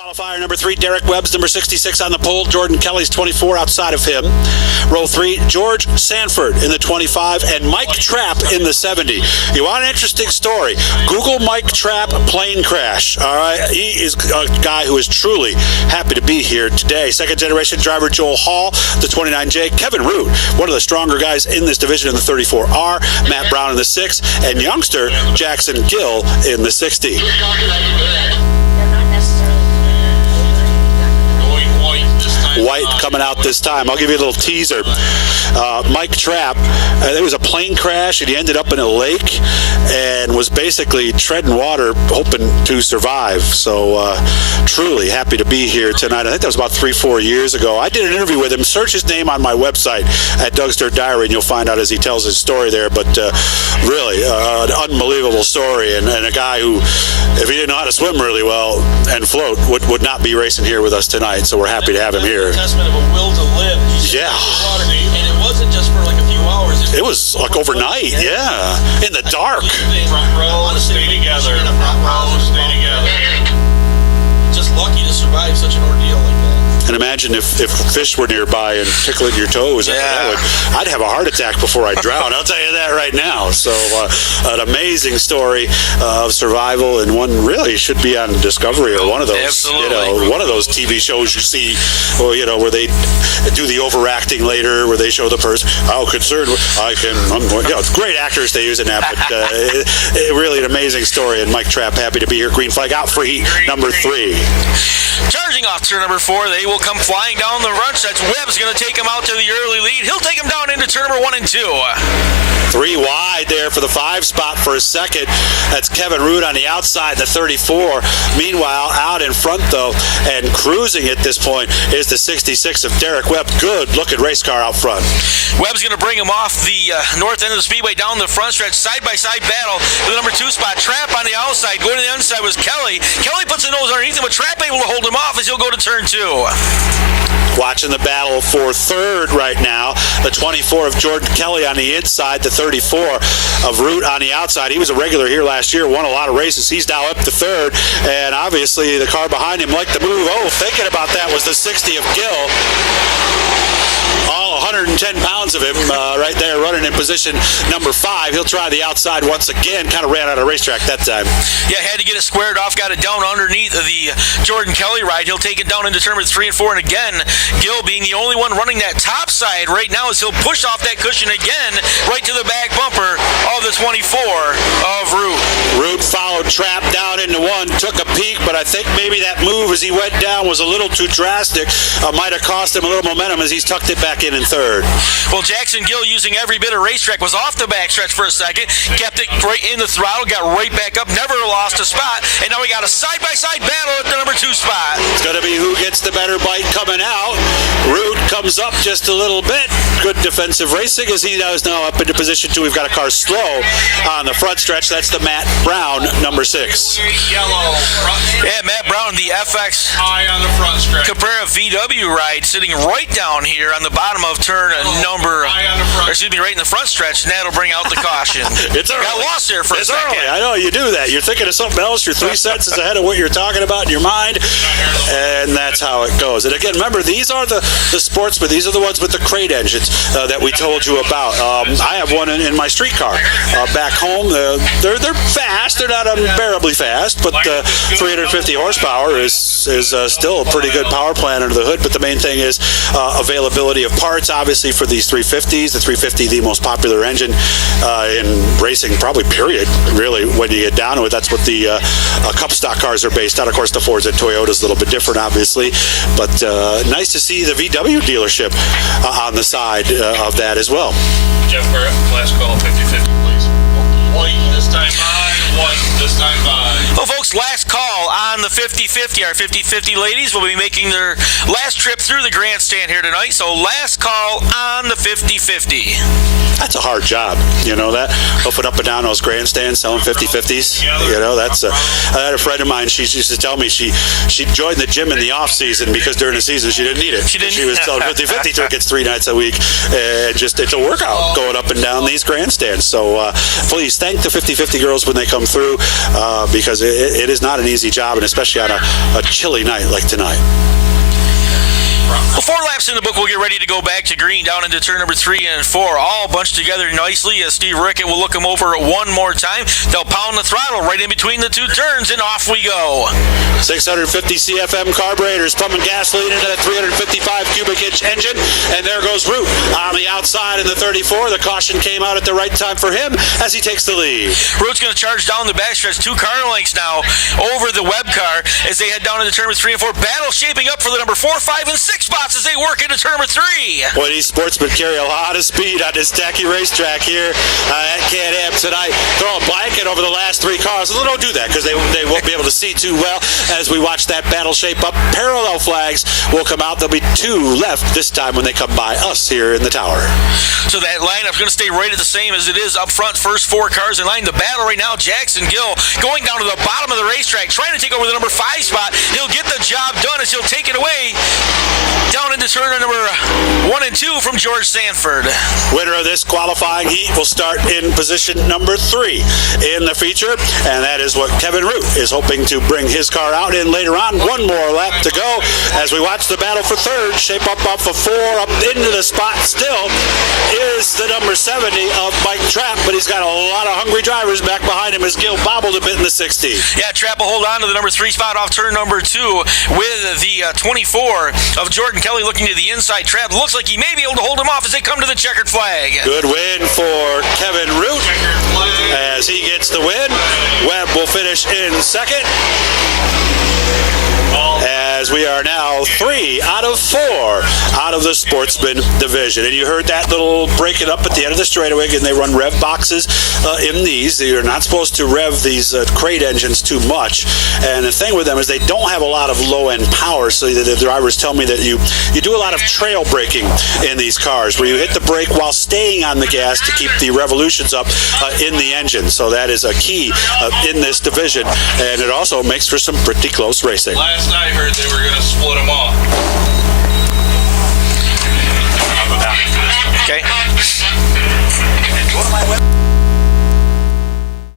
Qualifier number 3, Derek Webb's number 66 on the pole. Jordan Kelly's 24 outside of him. Row 3, George Sanford in the 25 and Mike Trapp in the 70. You want an interesting story? Google Mike Trapp plane crash. All right, he is a guy who is truly happy to be here today. Second generation driver Joel Hall, the 29J. Kevin Root, one of the stronger guys in this division in the 34R. Matt Brown in the 6, and youngster Jackson Gill in the 60. White coming out this time. I'll give you a little teaser. Mike Trapp, there was a plane crash and he ended up in a lake and was basically treading water hoping to survive. So truly happy to be here tonight. I think that was about 3-4 years ago. I did an interview with him. Search his name on my website at Doug's Dirt Diary and you'll find out as he tells his story there. But really an unbelievable story and a guy who, if he didn't know how to swim really well and float, would not be racing here with us tonight. So we're happy to have him here. Testament of a will to live. Yeah. And it wasn't just for like a few hours. It was like overnight, yeah. In the dark. Front row, stay together. Front row, stay together. Just lucky to survive such an ordeal like that. And imagine if fish were nearby and tickling your toes. Yeah. I'd have a heart attack before I drown. I'll tell you that right now. So an amazing story of survival, and one really should be on Discovery or one of those. Absolutely. One of those TV shows you see, where they do the overacting later, where they show the person how concerned I can. It's great actors they use in that, but really an amazing story. And Mike Trapp, happy to be here. Green flag out for heat number 3. Charging off turn number 4, they will come flying down the front stretch. Webb's going to take him out to the early lead. He'll take him down into turn number 1 and 2. 3 wide there for the 5 spot for a second. That's Kevin Root on the outside, the 34. Meanwhile, out in front, though, and cruising at this point is the 66 of Derek Webb. Good-looking race car out front. Webb's going to bring him off the north end of the speedway down the front stretch. Side-by-side battle for the number 2 spot. Trapp on the outside. Going to the inside was Kelly. Kelly puts the nose underneath him, but Trapp able to hold him off as he'll go to turn 2. Watching the battle for third right now. The 24 of Jordan Kelly on the inside, the 34 of Root on the outside. He was a regular here last year, won a lot of races. He's now up to third, and obviously the car behind him liked the move. Thinking about that was the 60 of Gill. All 110 pounds of him right there running in position number 5. He'll try the outside once again. Kind of ran out of racetrack that time. Yeah, had to get it squared off, got it down underneath the Jordan Kelly ride. He'll take it down into turn 3 and 4. And again, Gill being the only one running that top side right now as he'll push off that cushion again right to the back bumper of the 24 of Root. Root followed Trapp down into 1, took a peek, but I think maybe that move as he went down was a little too drastic. Might have cost him a little momentum as he's tucked it back in third. Well, Jackson Gill, using every bit of racetrack, was off the backstretch for a second, kept it right in the throttle, got right back up, never lost a spot, and now we got a side-by-side battle at the number 2 spot. It's going to be who gets the better bite coming out. Root comes up just a little bit. Good defensive racing as he is now up into position 2. We've got a car slow on the front stretch. That's the Matt Brown, number 6. Yellow. Yeah, Matt Brown, the FX High on the front stretch. Caprera VW ride, sitting right down here on the bottom of turn number, right in the front stretch, and that'll bring out the caution. It's early. Got lost there for a second. Early. I know you do that. You're thinking of something else. You're 3 sentences ahead of what you're talking about in your mind, and that's how it goes. And again, remember, these are the Sportsman. These are the ones with the crate engines that we told you about. I have one in my street car back home. They're fast. They're not unbearably fast, but 350 horsepower is still a pretty good power plant under the hood. But the main thing is availability of parts, obviously, for these 350s. The 350, the most popular engine in racing, probably period, really, when you get down to it. That's what the Cup stock cars are based on. Of course, the Fords and Toyotas a little bit different, obviously. But nice to see the VW dealership on the side of that as well. Jeff Barrett, last call, 50-50, please. White this time by, white this time by. Well, folks, last call on the 50-50. Our 50-50 ladies will be making their last trip through the grandstand here tonight. So last call on the 50-50. That's a hard job, you know that? Hoofing up and down those grandstands, selling 50-50s. You know, that's I had a friend of mine, she used to tell me she joined the gym in the off season because during the season she didn't need it. She was selling 50-50 tickets 3 nights a week, and just it's a workout going up and down these grandstands. So please thank the 50-50 girls when they come through because it is not an easy job, and especially on a chilly night like tonight. Well, 4 laps in the book, we'll get ready to go back to green down into turn number 3 and 4. All bunched together nicely as Steve Rickett will look them over one more time. They'll pound the throttle right in between the 2 turns, and off we go. 650 CFM carburetors pumping gasoline into that 355 cubic inch engine, and there goes Root on the outside in the 34. The caution came out at the right time for him as he takes the lead. Root's going to charge down the backstretch, 2 car lengths now over the Webb car as they head down into turn number 3 and 4. Battle shaping up for the number 4, 5, and 6 spots as they work into turn number 3. Boy, these Sportsmen carry a lot of speed on this tacky racetrack here at Can-Am tonight. Throw a blanket over the last 3 cars. Well, don't do that because they won't be able to see too well as we watch that battle shape up. Parallel flags will come out. There'll be 2 left this time when they come by us here in the tower. So that lineup's going to stay right at the same as it is up front. First 4 cars in line. The battle right now, Jackson Gill going down to the bottom of the racetrack, trying to take over the number 5 spot. He'll get the job done as he'll take it away down into turn number 1 and 2 from George Sanford. Winner of this qualifying heat will start in position number 3 in the feature, and that is what Kevin Root is hoping to bring his car out in later on. 1 more lap to go as we watch the battle for third shape up off of 4 up into the spot. Still is the number 70 of Mike Trapp, but he's got a lot of hungry drivers back behind him as Gill bobbled a bit in the 60. Yeah, Trapp will hold on to the number 3 spot off turn number 2 with the 24 of Jordan Kelly looking to the inside. Trapp looks like he may be able to hold him off as they come to the checkered flag. Good win for Kevin Root as he gets the win. Webb will finish in second, as we are now 3 out of 4 out of the Sportsman division. And you heard that little break it up at the end of the straightaway. Again, they run rev boxes in these. You're not supposed to rev these crate engines too much. And the thing with them is they don't have a lot of low-end power, so the drivers tell me that you do a lot of trail braking in these cars where you hit the brake while staying on the gas to keep the revolutions up in the engine. So that is a key in this division, and it also makes for some pretty close racing. Last night I heard they were going to split them off. Okay. Go to my web.